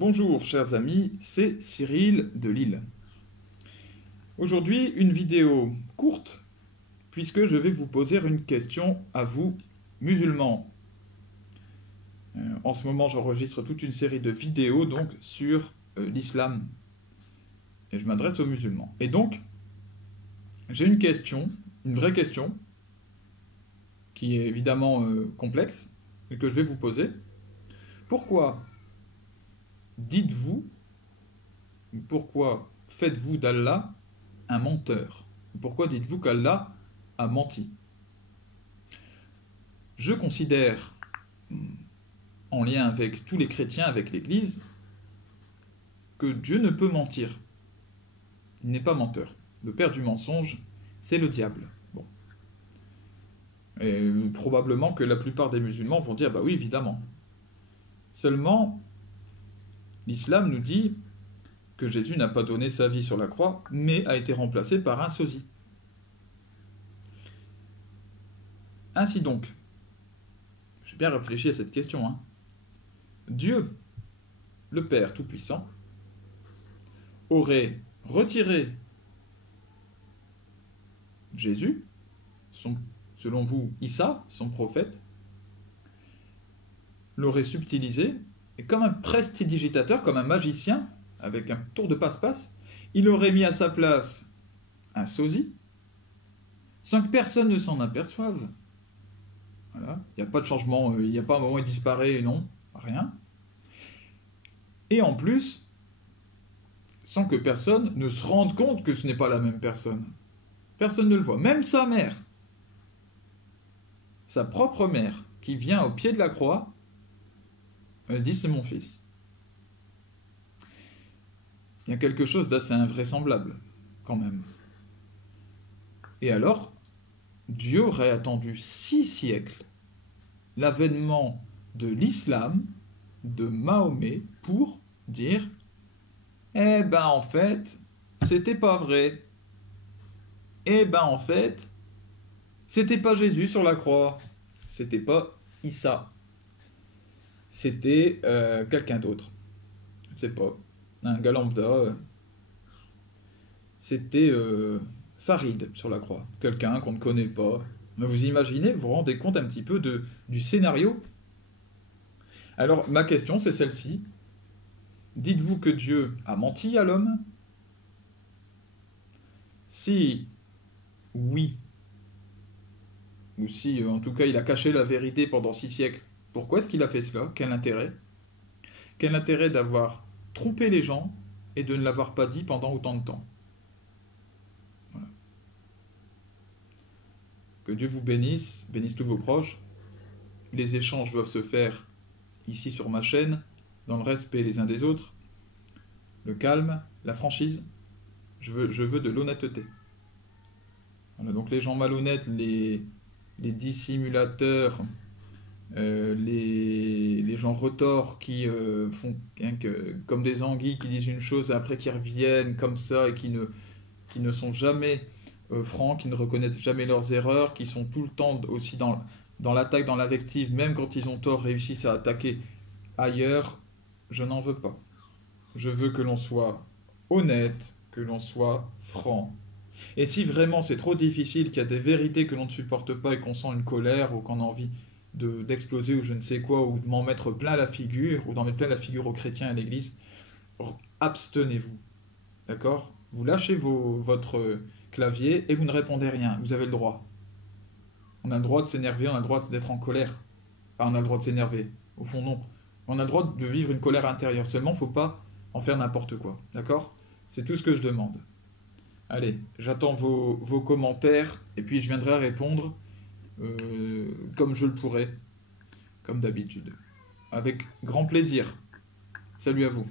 Bonjour chers amis, c'est Cyril de Lille. Aujourd'hui, une vidéo courte, puisque je vais vous poser une question à vous, musulmans. En ce moment, j'enregistre toute une série de vidéos donc sur l'islam, et je m'adresse aux musulmans. Et donc, j'ai une question, une vraie question, qui est évidemment complexe, et que je vais vous poser. Pourquoi dites-vous, pourquoi faites-vous d'Allah un menteur? Pourquoi dites-vous qu'Allah a menti? Je considère, en lien avec tous les chrétiens, avec l'Église, que Dieu ne peut mentir. Il n'est pas menteur. Le père du mensonge, c'est le diable. Bon. Et probablement que la plupart des musulmans vont dire, bah oui, évidemment. Seulement, l'islam nous dit que Jésus n'a pas donné sa vie sur la croix, mais a été remplacé par un sosie. Ainsi donc, j'ai bien réfléchi à cette question, hein. Dieu, le Père Tout-Puissant, aurait retiré Jésus, selon vous, Issa, son prophète, l'aurait subtilisé, et comme un prestidigitateur, comme un magicien, avec un tour de passe-passe, il aurait mis à sa place un sosie, sans que personne ne s'en aperçoive. Voilà. Il n'y a pas de changement, il n'y a pas un moment où il disparaît, non, rien. Et en plus, sans que personne ne se rende compte que ce n'est pas la même personne. Personne ne le voit. Même sa mère, sa propre mère, qui vient au pied de la croix, elle se dit c'est mon fils. Il y a quelque chose d'assez invraisemblable, quand même. Et alors, Dieu aurait attendu 6 siècles l'avènement de l'islam, de Mahomet, pour dire eh ben en fait, c'était pas vrai. Eh ben en fait, c'était pas Jésus sur la croix. C'était pas Issa. C'était quelqu'un d'autre. Je sais pas. Un gars lambda. C'était Farid sur la croix. Quelqu'un qu'on ne connaît pas. Mais vous imaginez, vous vous rendez compte un petit peu du scénario? Alors, ma question, c'est celle-ci. Dites-vous que Dieu a menti à l'homme? Si oui, ou si en tout cas il a caché la vérité pendant 6 siècles, pourquoi est-ce qu'il a fait cela? Quel intérêt? Quel intérêt d'avoir trompé les gens et de ne l'avoir pas dit pendant autant de temps? Voilà. Que Dieu vous bénisse, bénisse tous vos proches. Les échanges doivent se faire ici sur ma chaîne, dans le respect les uns des autres, le calme, la franchise. Je veux de l'honnêteté. Voilà, donc les gens malhonnêtes, les dissimulateurs, les gens retors qui font hein, comme des anguilles qui disent une chose et après qui reviennent comme ça et qui ne sont jamais francs, qui ne reconnaissent jamais leurs erreurs, qui sont tout le temps aussi dans l'attaque, dans l'invective, même quand ils ont tort, réussissent à attaquer ailleurs. Je n'en veux pas. Je veux que l'on soit honnête, que l'on soit franc. Et si vraiment c'est trop difficile, qu'il y a des vérités que l'on ne supporte pas et qu'on sent une colère ou qu'on a envie d'exploser ou je ne sais quoi, ou de m'en mettre plein la figure, ou d'en mettre plein la figure aux chrétiens et à l'église, abstenez-vous. D'accord? Vous lâchez votre clavier et vous ne répondez rien. Vous avez le droit. On a le droit de s'énerver, on a le droit d'être en colère. Enfin, on a le droit de s'énerver. Au fond, non. On a le droit de vivre une colère intérieure. Seulement, il ne faut pas en faire n'importe quoi. D'accord? C'est tout ce que je demande. Allez, j'attends vos commentaires et puis je viendrai répondre comme je le pourrai, comme d'habitude. Avec grand plaisir. Salut à vous.